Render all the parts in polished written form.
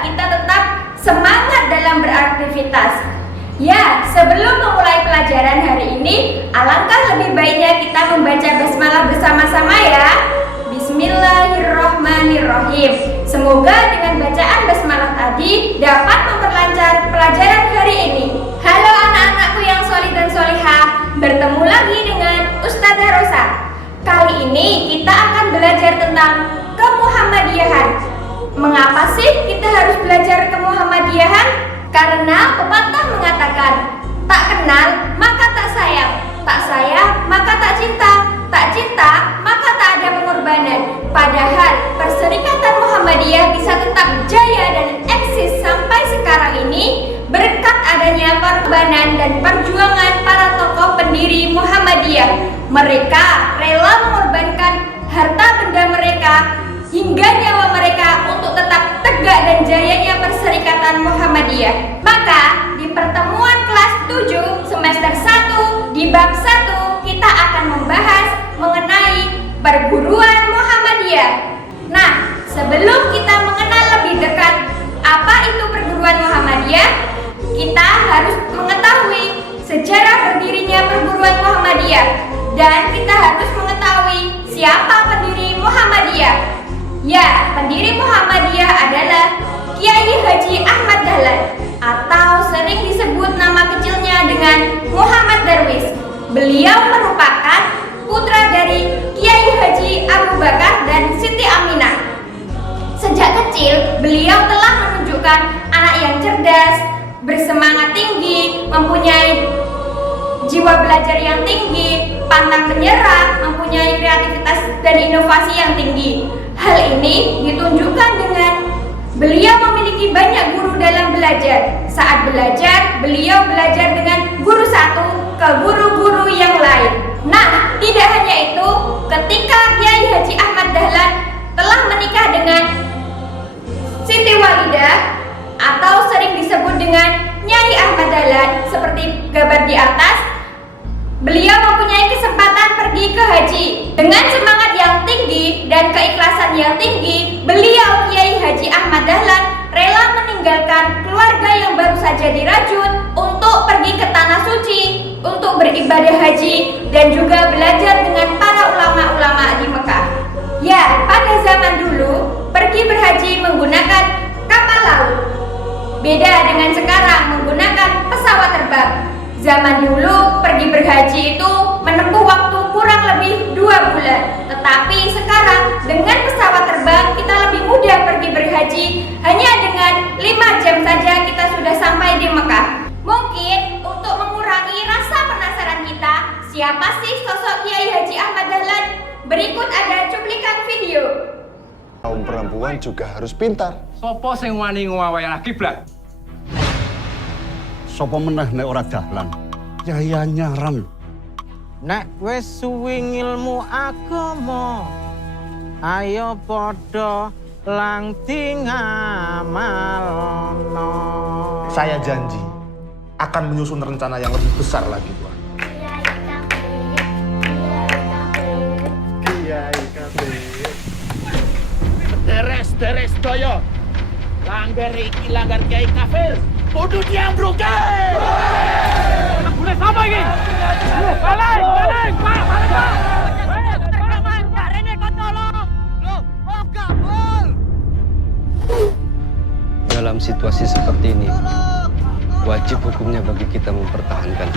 kita tetap semangat dalam beraktivitas. Ya, sebelum memulai pelajaran hari ini, alangkah lebih baiknya kita membaca basmalah bersama-sama ya. Bismillahirrohmanirrohim. Semoga dengan bacaan basmalah tadi dapat memperlancar pelajaran hari ini. Halo anak-anakku yang solih dan solihah, bertemu lagi dengan Ustazah Rosa. Kali ini kita akan belajar tentang kemuhammadiyahan. Mengapa sih kita harus belajar kemuhammadiyahan? Karena pepatah mengatakan, tak kenal maka tak sayang, tak sayang maka tak cinta, tak cinta maka tak ada pengorbanan. Padahal Perserikatan Muhammadiyah bisa tetap jaya dan eksis sampai sekarang ini berkat adanya pengorbanan dan perjuangan para tokoh pendiri Muhammadiyah. Mereka rela mengorbankan harta benda mereka hingga nyawa mereka untuk tetap tegak dan jayanya Perserikatan Muhammadiyah. Maka di pertemuan kelas 7 semester 1 di bab 1 kita akan membahas mengenai perguruan Muhammadiyah. Nah, sebelum kita mengenal lebih dekat apa itu perguruan Muhammadiyah, kita harus mengetahui sejarah berdirinya perguruan Muhammadiyah dan kita harus mengetahui siapa pendiri Muhammadiyah. Ya, pendiri Muhammadiyah adalah Kiai Haji Ahmad Dahlan atau sering disebut nama kecilnya dengan Muhammad Darwis. Beliau merupakan putra dari Kiai Haji Abu Bakar dan Siti Aminah. Sejak kecil, beliau telah menunjukkan anak yang cerdas, bersemangat tinggi, mempunyai jiwa belajar yang tinggi, pantang menyerah, mempunyai kreativitas dan inovasi yang tinggi. Hal ini ditunjukkan dengan beliau memiliki banyak guru dalam belajar. Saat belajar, beliau belajar dengan guru satu ke guru-guru yang lain. Nah, tidak hanya itu, ketika Kiai Haji Ahmad Dahlan telah menikah dengan Siti Walidah atau sering disebut dengan Nyai Ahmad Dahlan seperti gambar di atas, beliau mempunyai kesempatan pergi ke haji. Dengan semangat yang tinggi dan keikhlasan yang tinggi, beliau Kiai Haji Ahmad Dahlan rela meninggalkan keluarga yang baru saja dirajut untuk pergi ke tanah suci untuk beribadah haji dan juga belajar dengan para ulama-ulama di Mekah. Ya, pada zaman dulu pergi berhaji menggunakan kapal laut. Beda dengan sekarang menggunakan pesawat terbang. Zaman dulu pergi berhaji itu menempuh waktu kurang lebih 2 bulan. Tetapi sekarang dengan pesawat terbang kita lebih mudah pergi berhaji. Hanya dengan 5 jam saja kita sudah sampai di Mekah. Mungkin untuk mengurangi rasa penasaran kita, siapa sih sosok Kiai Haji Ahmad Dahlan? Berikut ada cuplikan video. Kaum perempuan juga harus pintar. Sopo sing wani ngowawai lagi blak? Sopo meneh nek ora Dahlan? Yaya nyaran. Nek wis suwi ngilmu agama, ayo padha langti ngamalno. Saya janji akan menyusun rencana yang lebih besar lagi, Tuan. Deres doyo. Langgar iki langgar Kiai kafir. Kudu diambruke. Boleh sama iki? Balik, Pak. Pak Rene kok tolong. Loh, kok kabul? Dalam situasi seperti ini, wajib hukumnya bagi kita mempertahankan.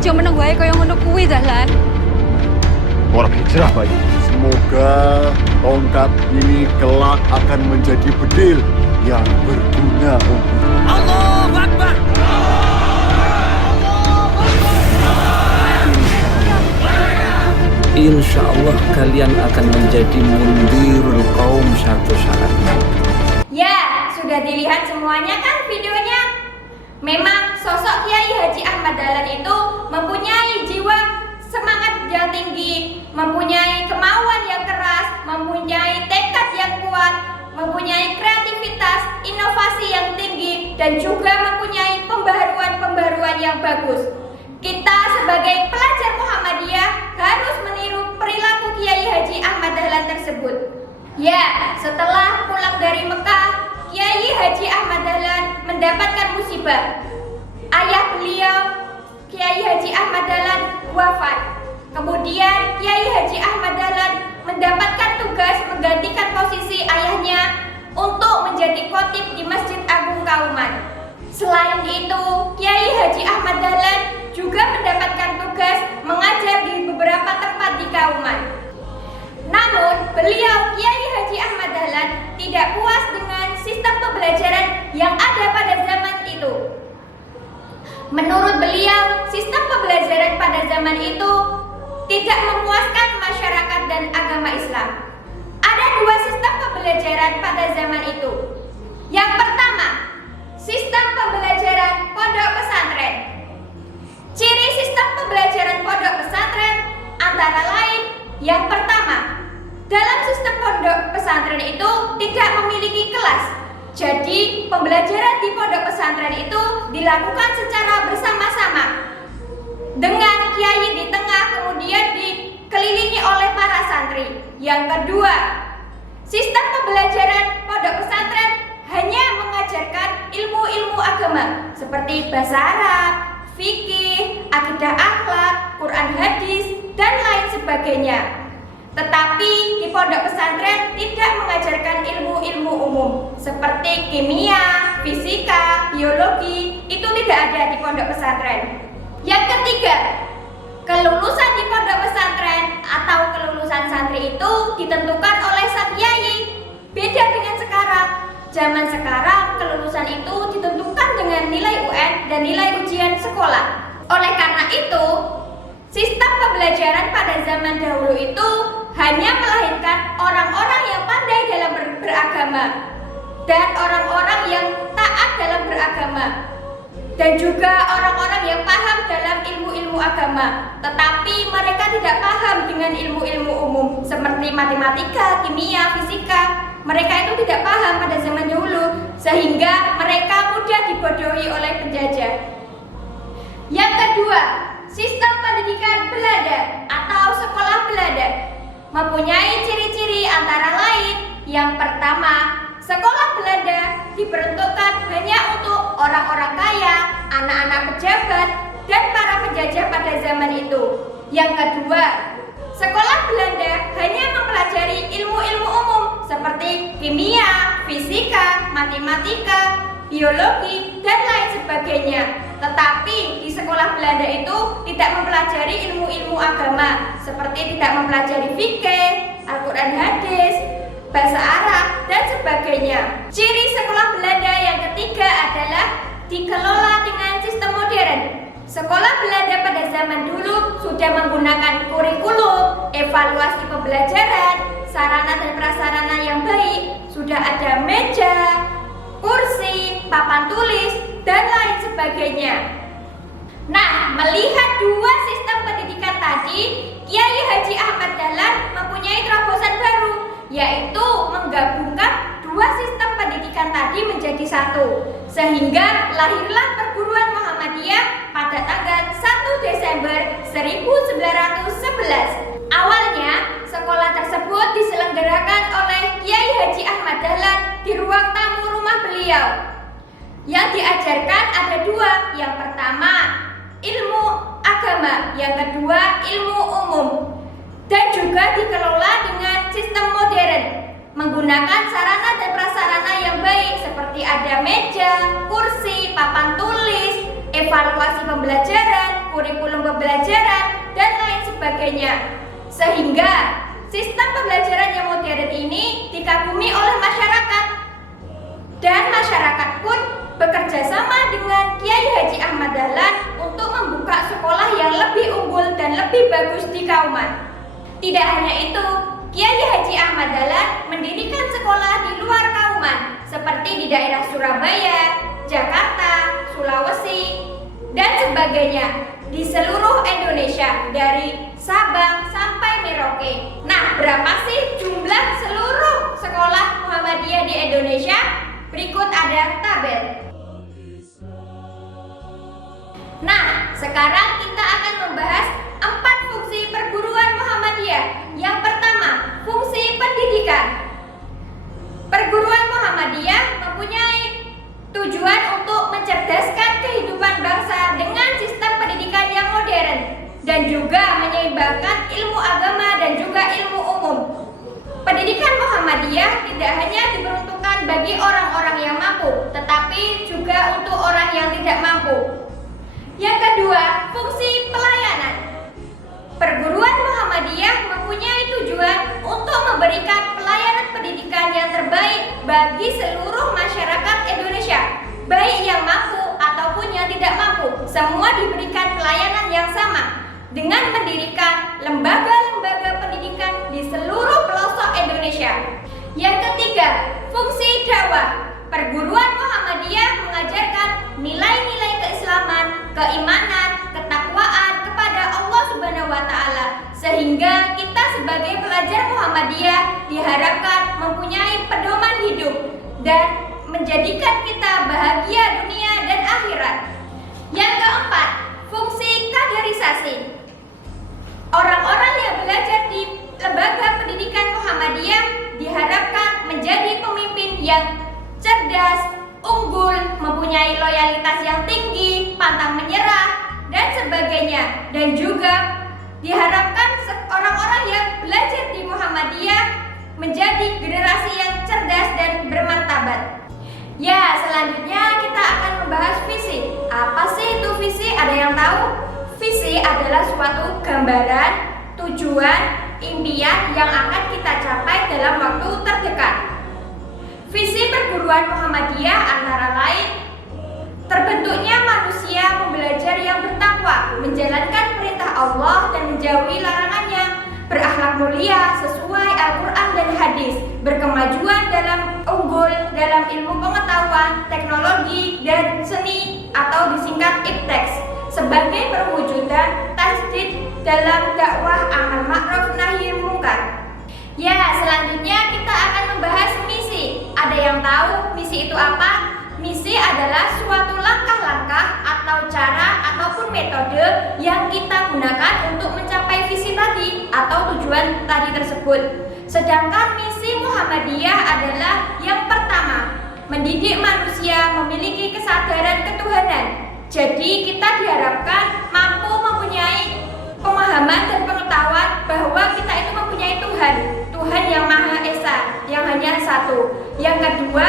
Ojo meneng wae kaya ngono kuwi, Dahlan. Orang hijrah bayi. Semoga tongkat ini kelak akan menjadi bedil yang berguna untuk Allahu Akbar. Insya Allah kalian akan menjadi mundirul kaum satu saat. Ya, sudah dilihat semuanya kan videonya? Memang sosok Kiai Haji Ahmad Dahlan itu mempunyai jiwa semangat yang tinggi, mempunyai kemauan yang keras, mempunyai tekad mempunyai kreativitas, inovasi yang tinggi, dan juga mempunyai pembaharuan-pembaharuan yang bagus. Kita sebagai pelajar Muhammadiyah harus meniru perilaku Kiai Haji Ahmad Dahlan tersebut. Ya, setelah pulang dari Mekah, Kiai Haji Ahmad Dahlan mendapatkan musibah. Ayah beliau, Kiai Haji Ahmad Dahlan, wafat. Kemudian Kiai Haji Ahmad Dahlan mendapatkan tugas menggantikan posisi ayahnya untuk menjadi khotib di Masjid Agung Kauman. Selain itu, Kiai Haji Ahmad Dahlan juga mendapatkan tugas mengajar di beberapa tempat di Kauman. Namun, beliau Kiai Haji Ahmad Dahlan tidak puas dengan sistem pembelajaran yang ada pada zaman itu. Menurut beliau, sistem pembelajaran pada zaman itu tidak memuaskan masyarakat dan agama Islam. Ada dua sistem pembelajaran pada zaman itu. Yang pertama, sistem pembelajaran pondok pesantren. Ciri sistem pembelajaran pondok pesantren antara lain, yang pertama, dalam sistem pondok pesantren itu tidak memiliki kelas. Jadi, pembelajaran di pondok pesantren itu dilakukan secara bersama-sama dengan kiai di tengah, kemudian dikelilingi oleh para santri. Yang kedua, sistem pembelajaran pondok pesantren hanya mengajarkan ilmu-ilmu agama seperti bahasa Arab, fikih, akidah akhlak, Quran hadis, dan lain sebagainya. Tetapi di pondok pesantren tidak mengajarkan ilmu-ilmu umum seperti kimia, fisika, biologi, itu tidak ada di pondok pesantren. Yang ketiga, kelulusan di pondok pesantren atau kelulusan santri itu ditentukan oleh sang kiai. Beda dengan sekarang. Zaman sekarang kelulusan itu ditentukan dengan nilai UN dan nilai ujian sekolah. Oleh karena itu, sistem pembelajaran pada zaman dahulu itu hanya melahirkan orang-orang yang pandai dalam beragama dan orang-orang yang taat dalam beragama, dan juga orang-orang yang paham dalam ilmu-ilmu agama, tetapi mereka tidak paham dengan ilmu-ilmu umum seperti matematika, kimia, fisika. Mereka itu tidak paham pada zaman dahulu, sehingga mereka mudah dibodohi oleh penjajah. Yang kedua, sistem pendidikan Belanda atau sekolah Belanda mempunyai ciri-ciri antara lain. Yang pertama, sekolah Belanda diperuntukkan hanya untuk orang-orang kaya, anak-anak pejabat, dan para penjajah pada zaman itu. Yang kedua, sekolah Belanda hanya mempelajari ilmu-ilmu umum seperti kimia, fisika, matematika, biologi, dan lain sebagainya. Tetapi di sekolah Belanda itu tidak mempelajari ilmu-ilmu agama seperti tidak mempelajari fikih, Al-Quran hadis, bahasa Arab, dan sebagainya. Ciri sekolah Belanda yang ketiga adalah dikelola dengan sistem modern. Sekolah Belanda pada zaman dulu sudah menggunakan kurikulum, evaluasi pembelajaran, sarana dan prasarana yang baik, sudah ada meja, kursi, papan tulis, dan lain sebagainya. Nah, melihat dua sistem pendidikan tadi, Kiai Haji Ahmad Dahlan mempunyai terobosan baru, yaitu menggabungkan dua sistem pendidikan tadi menjadi satu, sehingga lahirlah perguruan Muhammadiyah pada tanggal 1 Desember 1911. Awalnya, sekolah tersebut diselenggarakan oleh Kiai Haji Ahmad Dahlan di ruang tamu rumah beliau. Yang diajarkan ada dua, yang pertama ilmu agama, yang kedua ilmu umum, dan juga dikelola dengan sistem modern, menggunakan sarana dan prasarana yang baik seperti ada meja, kursi, papan tulis, evaluasi pembelajaran, kurikulum pembelajaran, dan lain sebagainya. Sehingga sistem pembelajaran yang modern ini dikagumi oleh masyarakat, dan masyarakat pun bekerja sama dengan Kiai Haji Ahmad Dahlan untuk membuka sekolah yang lebih unggul dan lebih bagus di Kauman. Tidak hanya itu, Kiai Haji Ahmad Dahlan mendirikan sekolah di luar Kauman seperti di daerah Surabaya, Jakarta, Sulawesi, dan sebagainya di seluruh Indonesia dari Sabang sampai Merauke. Nah, berapa sih jumlah seluruh sekolah Muhammadiyah di Indonesia? Sekarang kita akan membahas 4 fungsi perguruan Muhammadiyah. Yang pertama, fungsi pendidikan. Perguruan Muhammadiyah mempunyai tujuan untuk mencerdaskan kehidupan bangsa dengan sistem pendidikan yang modern dan juga menyeimbangkan ilmu agama dan juga ilmu umum. Pendidikan Muhammadiyah tidak hanya diperuntukkan bagi orang-orang yang mampu, tetapi juga untuk orang yang tidak mampu. Yang kedua, fungsi pelayanan. Perguruan Muhammadiyah mempunyai tujuan untuk memberikan pelayanan pendidikan yang terbaik bagi seluruh masyarakat Indonesia, baik yang mampu ataupun yang tidak mampu. Semua diberikan pelayanan yang sama dengan mendirikan lembaga-lembaga pendidikan di seluruh pelosok Indonesia. Yang ketiga, fungsi dakwah. Perguruan Muhammadiyah mengajarkan nilai-nilai keislaman, keimanan, ketakwaan kepada Allah Subhanahu wa taala, sehingga kita sebagai pelajar Muhammadiyah diharapkan mempunyai pedoman hidup dan menjadikan kita bahagia dunia dan akhirat. Yang keempat, fungsi kaderisasi. Orang-orang yang belajar di lembaga pendidikan Muhammadiyah diharapkan menjadi pemimpin yang cerdas, unggul, mempunyai loyalitas yang tinggi, pantang menyerah, dan sebagainya. Dan juga diharapkan orang-orang yang belajar di Muhammadiyah menjadi generasi yang cerdas dan bermartabat. Ya, selanjutnya kita akan membahas visi. Apa sih itu visi? Ada yang tahu? Visi adalah suatu gambaran, tujuan, impian yang akan kita capai dalam waktu terdekat. Visi perguruan Muhammadiyah antara lain terbentuknya manusia membelajar yang bertakwa, menjalankan perintah Allah dan menjauhi larangannya, berakhlak mulia sesuai Al-Quran dan hadis, berkemajuan dalam unggul dalam ilmu pengetahuan, teknologi, dan seni atau disingkat IPTEX, sebagai perwujudan tasdid dalam dakwah amal ma'ruf nahi munkar. Ya, selanjutnya kita akan membahas misi. Ada yang tahu misi itu apa? Misi adalah suatu langkah-langkah atau cara ataupun metode yang kita gunakan untuk mencapai visi tadi atau tujuan tadi tersebut. Sedangkan misi Muhammadiyah adalah yang pertama, mendidik manusia memiliki kesadaran ketuhanan. Jadi kita diharapkan mampu mempunyai pemahaman dan pengetahuan bahwa kita itu mempunyai Tuhan yang Maha Esa, yang hanya satu. Yang kedua,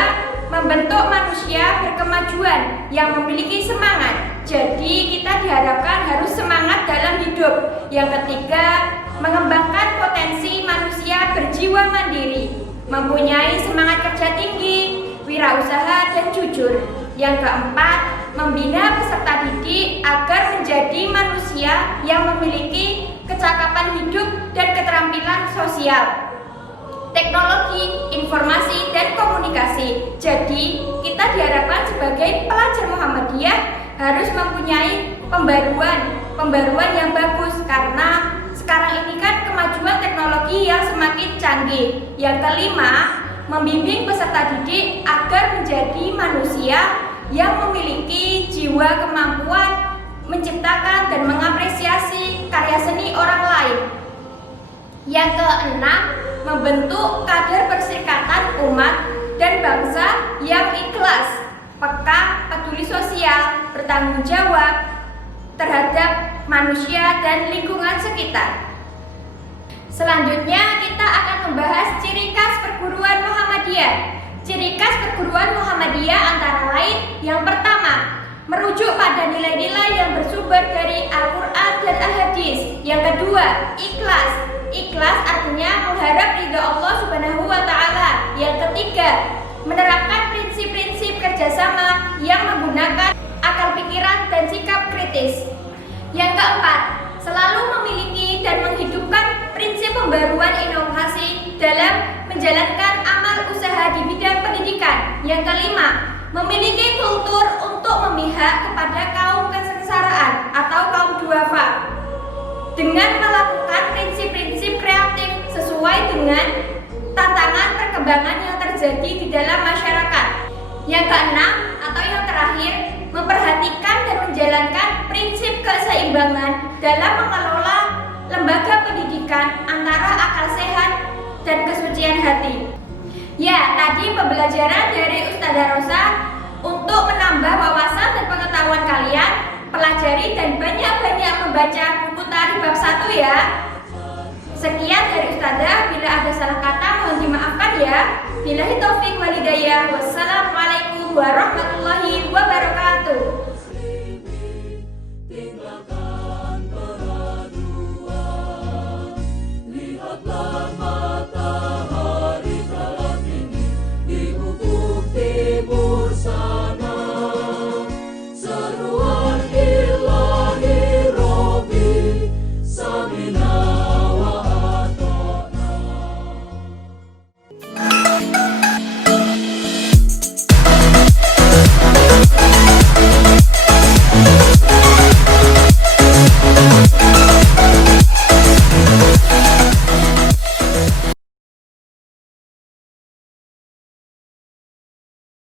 membentuk manusia berkemajuan yang memiliki semangat. Jadi kita diharapkan harus semangat dalam hidup. Yang ketiga, mengembangkan potensi manusia berjiwa mandiri, mempunyai semangat kerja tinggi, wirausaha dan jujur. Yang keempat, membina peserta didik agar menjadi manusia yang memiliki kecakapan hidup dan keterampilan sosial, teknologi, informasi, dan komunikasi. Jadi, kita diharapkan sebagai pelajar Muhammadiyah harus mempunyai pembaruan yang bagus karena sekarang ini kan kemajuan teknologi yang semakin canggih. Yang kelima, membimbing peserta didik agar menjadi manusia yang memiliki jiwa kemampuan menciptakan dan mengapresiasi karya seni orang lain. Yang keenam, membentuk kader perserikatan umat dan bangsa yang ikhlas, peka, peduli sosial, bertanggung jawab terhadap manusia dan lingkungan sekitar. Selanjutnya kita akan membahas ciri khas perguruan Muhammadiyah. Ciri khas perguruan Muhammadiyah antara lain, yang pertama, merujuk pada nilai-nilai yang bersumber dari Al-Quran dan Al-Hadis. Yang kedua, ikhlas. Ikhlas artinya mengharap ridha Allah Subhanahu wa taala. Yang ketiga, menerapkan prinsip-prinsip kerjasama yang menggunakan akal pikiran dan sikap kritis. Yang keempat, selalu memiliki dan menghidupkan prinsip pembaruan inovasi dalam menjalankan amal usaha di bidang pendidikan. Yang kelima, memiliki kultur untuk memihak kepada kaum kesengsaraan atau kaum duafa dengan melakukan prinsip-prinsip kreatif sesuai dengan tantangan perkembangan yang terjadi di dalam masyarakat. Yang keenam atau yang terakhir, memperhatikan dan menjalankan prinsip keseimbangan dalam mengelola lembaga pendidikan antara akal sehat dan kesucian hati. Ya, tadi pembelajaran dari Ustazah Rosa untuk menambah wawasan dan pengetahuan kalian. Pelajari dan banyak-banyak membaca buku tarikh bab 1 ya. Sekian dari Ustazah, bila ada salah kata mohon dimaafkan ya. Billahi taufik wal hidayah. Wassalamualaikum warahmatullahi wabarakatuh.